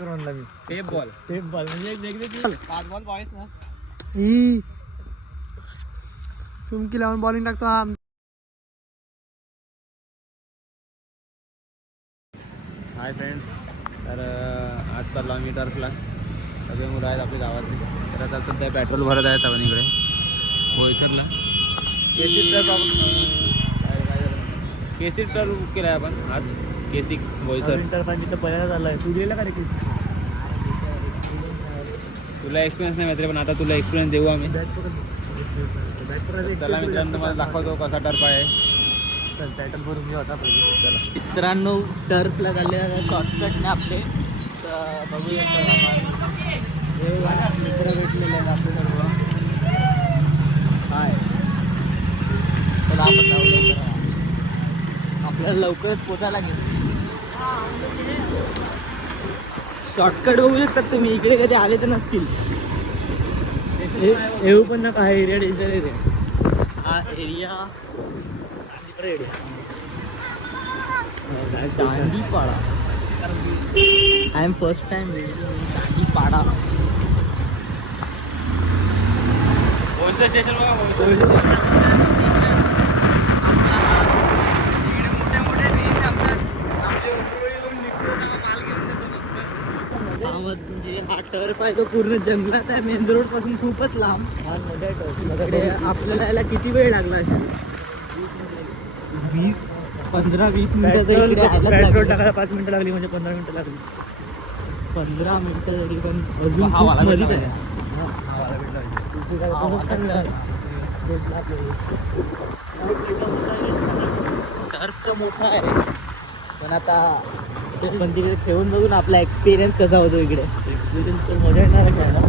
Tape ball म्हणजे वेगवेगळी 5 ball boys ना ही चुमकी लावून बॉलिंग टाकतो हा. हाय फ्रेंड्स, तर आज चाललो आम्ही टर्फला. सगळे मुलं आहेत आपल्या गावातले. तर आता सध्या पेट्रोल भरत आहेत आपण इकडे बोईसरला. केसी टर्फ बुक केला आहे आपण आज. K6 बोईसर. तर पहिल्यांदा झालाय. तू गेला का रे? तुला एक्सपिरियन्स नाही माहिती पण आता तुला एक्सपिरियन्स देऊ आम्ही. चला मित्रांनो, तुम्हाला दाखवतो कसा टर्फ आहे. टायटल भरून मी होता चला मित्रांनो, टर्फला झाले शॉर्टकटने आपले. तर बघूया मित्र भेटलेले आहेत आपले सर्व. हाय, चला आपण जाऊ लवकर. आपल्याला लवकरच पोचायला लागेल. शॉर्टकट बघू शकतात तुम्ही. इकडे कधी आले तर नसतील. येऊ पण नका. हा एरिया डेंजर आहे. हा area Dandipada. I am first time Dandipada. Boisar station बघा. म्हणजे हा टर्फ आहे तो पूर्ण जंगलात आहे. मेन रोड पासून खूपच लांब. इकडे आपल्याला यायला किती वेळ लागला असेल? 15-20 मिनिटं तर इकडे पेट्रोल टाकायला 5 मिनिटं लागली. म्हणजे 15 मिनिटं लागली. 15 मिनिटं तरी पण अजून खूप मरीत आहे. टर्फ तर मोठा आहे पण आता पण तिकडे खेळून बघून आपला एक्सपिरियन्स कसा होतो. इकडे एक्सपिरियन्स तर मजा येणार आहे खेळायला.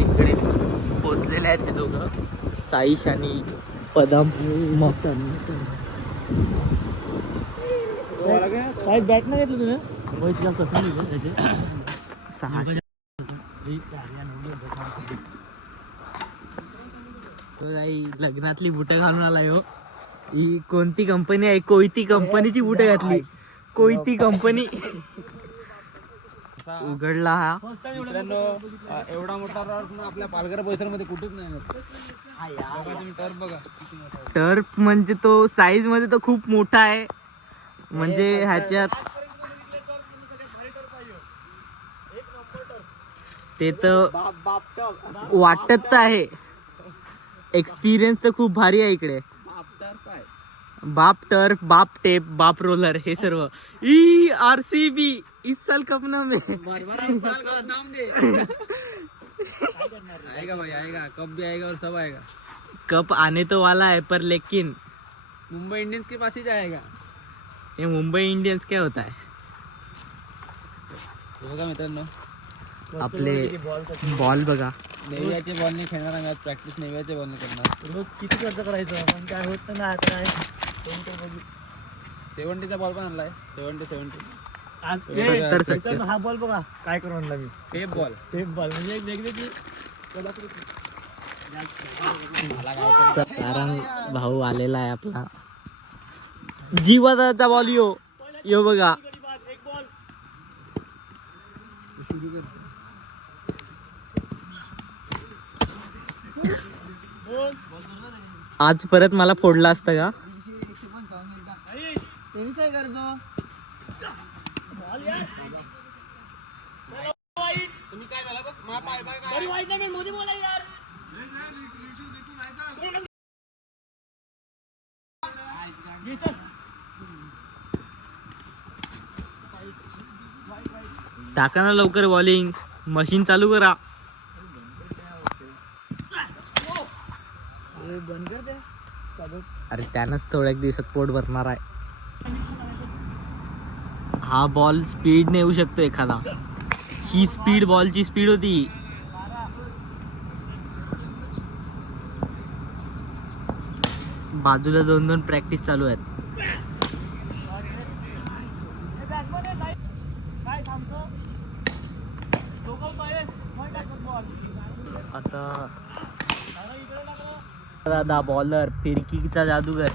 इकडे पोचलेले आहेत ते दोघं, साईश आणि पदम. साईश बॅट नाही घेतलं तुम्ही? 600. लग्नातली बुटं घालून आलाय हो. ही कोणती कंपनी आहे? कोयती कंपनीची बुटं घातली. कोयती कंपनी. उघडला हा. मित्रांनो, एवढा मोठा टर्फ आपल्या पालघर बोईसर मध्ये कुठेच नाही. तुम्ही टर्फ बघा किती मोठा आहे. टर्फ म्हणजे तो साईज मध्ये तो खूप मोठा आहे. म्हणजे ह्याच्यात ते तर वाटत तर आहे. एक्सपिरियन्स तर खूप भारी आहे इकडे. बाप टर्फ, बाप टेप, बाप रोलर, हे सर्व. RCB इस साल कप ना में नाम दे. आएगा भाई, आएगा. कप भी आएगा और सब आएगा. कप आने तो वाला है पर लेकिन मुंबई इंडियंस के पास ही जाएगा. ये मुंबई इंडियन्स क्या होता है? बघा मित्रांनो, आपले बॉल बघा. नेव्हियाचे बॉल नाही खेळणार आम्ही आज. प्रॅक्टिस नेव्हियाचे बॉल नाही करणार. रोज किती खर्च करायचं पण काय होत नाही. आता काय 70चा बॉल पण आणलाय. 70. हा बॉल बघा काय करून आणला मी. Tape ball. टेप बॉल म्हणजे वेगवेगळी. सारंग भाऊ आलेला आहे आपला. जीवाचा बॉल यो बघा. आज परत मला फोडला असता का? तुम्ही काय झालं बघ. मा पाय पाय काय टाका ना लवकर बॉलिंग. मशीन चालू करा. अरे त्यानंच थोड्या दिवसात पोट भरणार आहे. हा बॉल स्पीड ने येऊ शकतो एखादा. ही स्पीड बॉलची स्पीड होती. बाजूला 2-2 प्रॅक्टिस चालू आहेत. आता दादा बॉलर फिरकीचा जादूगर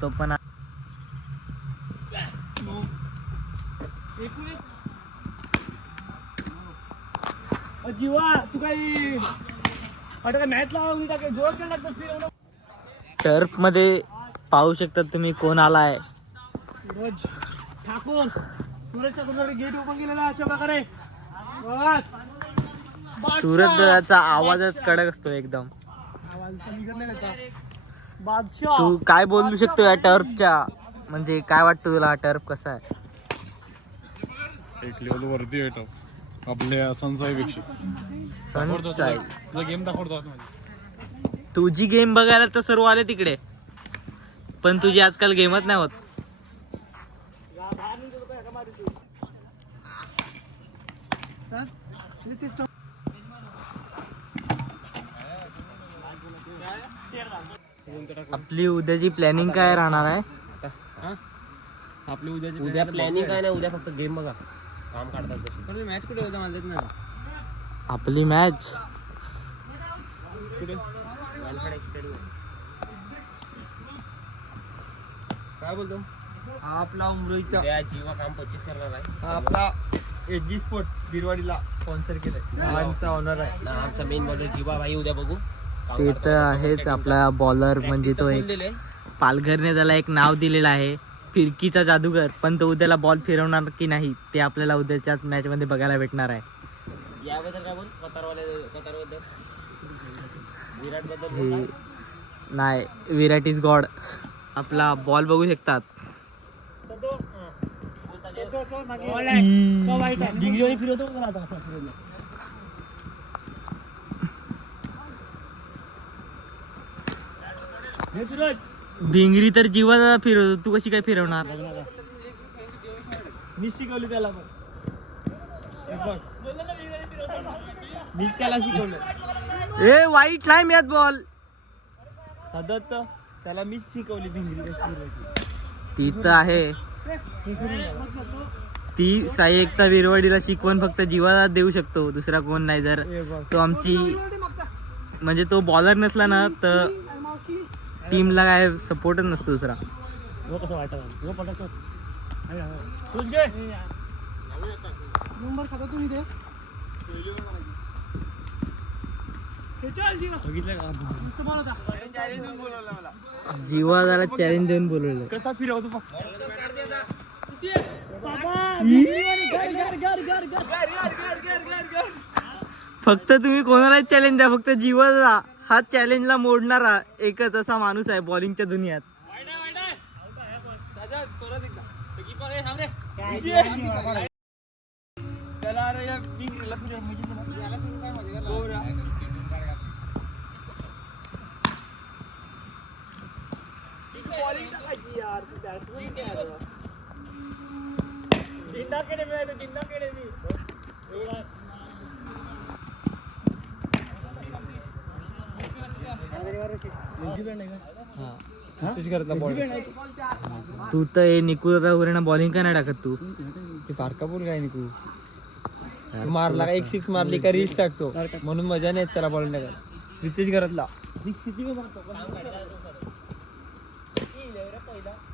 तो पण जीवा तू काही मॅच लावा जोर केला टर्फ मध्ये पाहू शकता तुम्ही कोण आलाय. सूरज ठाकूर सूरजच्या तुमच्याकडे गेट ओपन केलेला अशा प्रकारे सूरज दादाचा आवाजच कडक असतो एकदम. बादशाह तू काय बोलू शकतो या टर्फच्या, म्हणजे काय वाटतं तुला हा टर्फ कसा आहे? एक लेवल वरती आहे आपल्या सनसाईपेक्षा. सनसाई तुला गेम दाखवतो. तुझी गेम बघायला तर सर्व आले तिकडे, पण तुझी आजकाल गेमच नाही होत. आपली उद्याची प्लॅनिंग काय राहणार आहे? आपली उद्याची उद्या प्लॅनिंग काय नाही, उद्या फक्त गेम बघा, काम काढतात तशी. मॅच कुठे होता मला देत नाही. आपली मॅच काय बोलतो? आपला उमरोईचा त्या जीवा काम 25 करणार आहे. आपला एजी स्पोर्ट बिरवाडीला स्पॉन्सर केलंय, आमचा ऑनर आहे. ना आमचा मेन बॉलर जीवा भाई उद्या बघू. काम ते काढतात. तर आहेच आपला बॉलर, म्हणजे तो कोण एक दिले? पालघरने त्याला एक नाव दिलेलं आहे फिरकीचा जादूगर. पण तो उद्याला बॉल फिरवणार की नाही ते आपल्याला उद्याच्याच मॅच मध्ये बघायला भेटणार आहे. याबद्दल काय बोल? कतारबद्दल विराट बद्दल हे नाही, विराट इज गॉड. आपला बॉल बघू शकतात. वाईट आहे डिंगरी फिरवतो का आता असं फिरवलं. हे सूरज भिंगरी तर जीवा फिरवतो, तू कशी काय फिरवणार? मी शिकवली त्याला पण मी त्याला शिकवलं. ए वाईट नाही मिळत बॉल. सतत त्याला मीच शिकवली भिंगरी. ती तर आहे, ती साई एकता विरवाडीला शिकवण फक्त जीवाला देऊ शकतो, दुसरा कोण नाही. जर तो आमची म्हणजे तो बॉलर नसला ना तर टीमला काय सपोर्टच नसतो दुसरा. कसं वाटत पटकतो नंबर खाता तुम्ही ते जीवा जरा चॅलेंज देऊन बोलवलं. कसा फिरवतो फक्त तुम्ही कोणालाच चॅलेंज द्या, फक्त जीवाला. हा चॅलेंजला मोडणारा एकच असा माणूस आहे बॉलिंगच्या दुनियात. तू तर हे निकू दादा बॉलिंग का नाही टाकत? तू ते फारका बोल काय निकू तू मारला का 1-6 मारली का रीच टाकतो, म्हणून मजा नाही त्याला बॉल टाकायला. रितेश घरातला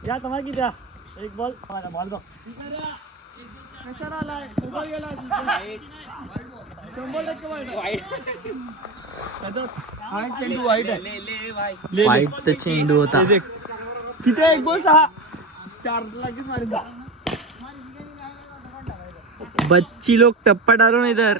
या तुम्हाला किती द्या एक बॉल बॉल बघ चेंडू वाईट आहे. वाईट तर चेंडू होता. किती एक बॉल 6 4 लगेच मारून जा. बच्ची लोग टप्पा डालो ना इधर.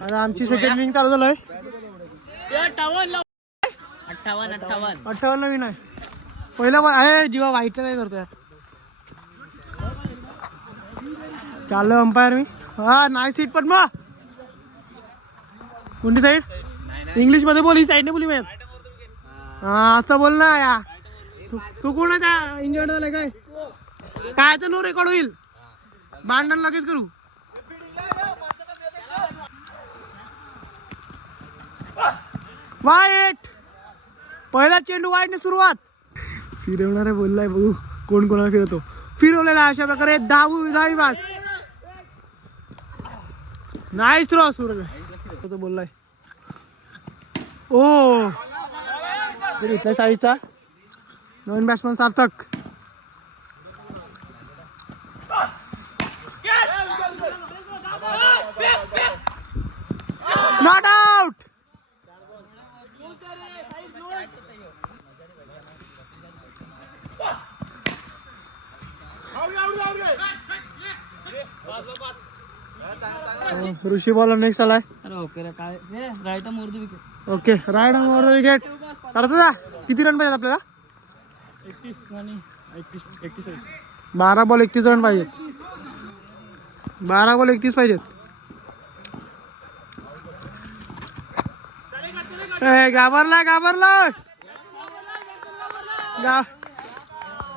आता आमची सेकंड इनिंग चालू झालंय. 58 नवीन आहे. पहिला बॉल आहे जीवा वाईटचा काय करतोय. चाललं अंपायर मी. हा नाही सीट पण मग कोणती साईड इंग्लिश मध्ये बोल, ही साईडने बोली मॅम. हा असं बोल ना या. तू कोणाचा इंजर्ड झालाय काय? कायचं नो रेकॉर्ड होईल, भांडण लगेच करू. वाईट. पहिला चेंडू वाईटने सुरुवात. फिरवणार आहे बोललाय, बघू कोण कोणाला फिरवतो. फिरवलेला अशा प्रकारे दहावी बाद. नाईस थ्रो सूरज तो बोललाय. ओ इथल्या साईडचा नवीन batsman Sarthak. Not out. Rishi bowler next आलाय. Okay right over the wicket. करतो किती रन पाहिजेत आपल्याला? 12 बॉल 31 रन पाहिजेत. 12 बॉल 31 पाहिजेत. घाबरला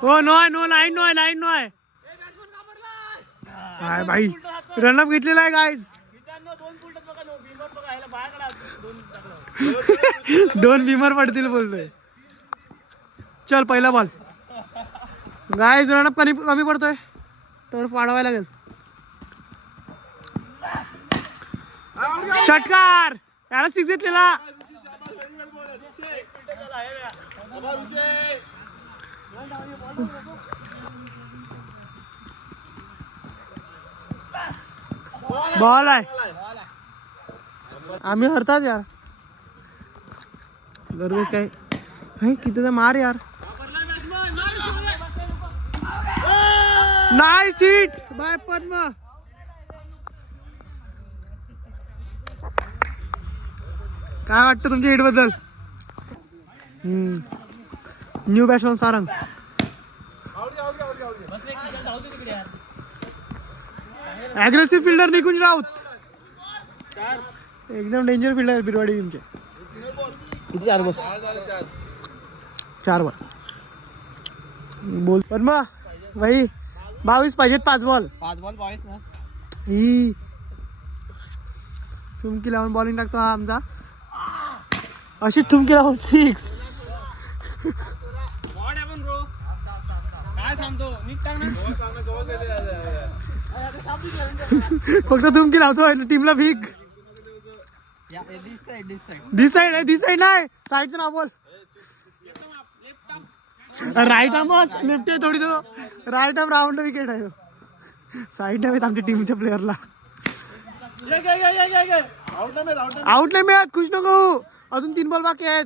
हो. नो लाईन नो आहे भाई. रनअप घेतलेला आहे गाईज. 2 बिमर पडतील बोलतोय. चल पहिला बॉल. गाईज रनअप कमी पडतोय, टर्फ वाढवायला लागेल. षटकार. त्याला 6 घेतलेला. बॉल आहे. आम्ही हरतात यार दरवेळेस. काय किती मार यार. Nice hit by Padma. काय वाटतं तुमच्या हिट बद्दल? New batsman Sarang. Aggressive fielder Nikunj Raut. एकदम डेंजर फिल्डर बिरवाडी टीमचे. किती 4 बॉल? 4 बॉल बोल. पद्मा भाई 22 पाहिजेत. 5 बॉल 22 ना. ही चुमकी लावून बॉलिंग टाकतो हा आमचा. अशीच चुमकी लावून 6. फक्त चुमकी लावतो टीमला भीक. दिस साइड नाही. साईडचं नाव बोल. राईट आर्मच लेफ्ट आहे थोडी. तो राईट आर्म राऊंड विकेट आहे. साईड आहेत आमच्या टीमच्या प्लेअरला. आउट नाही मिळत. खुश नको. अजून 3 बॉल बाकी आहेत.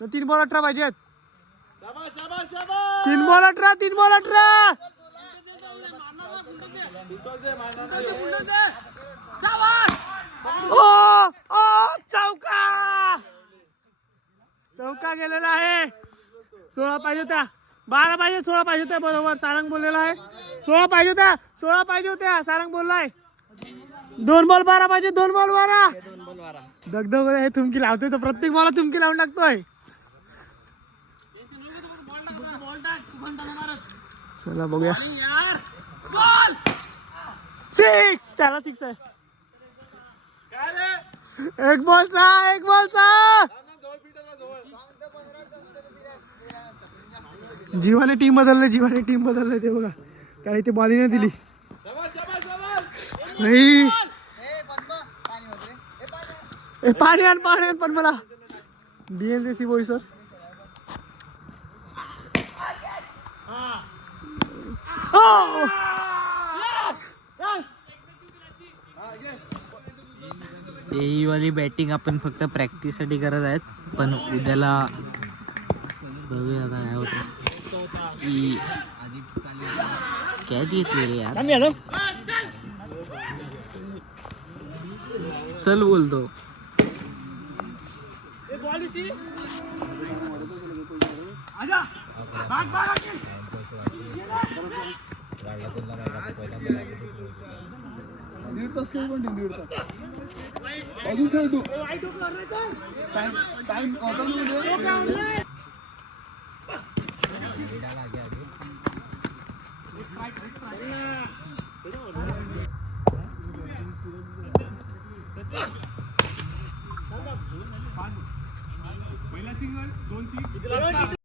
3 बॉल 18 पाहिजेत. 3 बॉल 18. चौका गेलेला आहे. 16 पाहिजे होत्या. 12 पाहिजे. 16 पाहिजे होत्या. बरोबर सारंग बोललेला आहे. 16 पाहिजे होत्या सारंग बोललाय. 2 बॉल 12 पाहिजे. 2 बॉल 12. दगदग हे तुमकी लावतोय तर प्रत्येक बॉल तुमकी लावून टाकतोय. चला बघूया. 6. त्याला 6 आहे. 1 बॉल 6. जीवाने टीम बदलले ते बघा. काय ते बॉलिंग दिली. पाणी आण पण मला DNCC बॉय सर. ही वाली बॅटिंग आपण फक्त प्रॅक्टिस साठी करत आहेत. पण उद्याला बघूया आता काय होतं. कॅच घेतली रे यार. चल बोलतो. अजून खेळ तू. टाइम पहिला सिंगल 2 6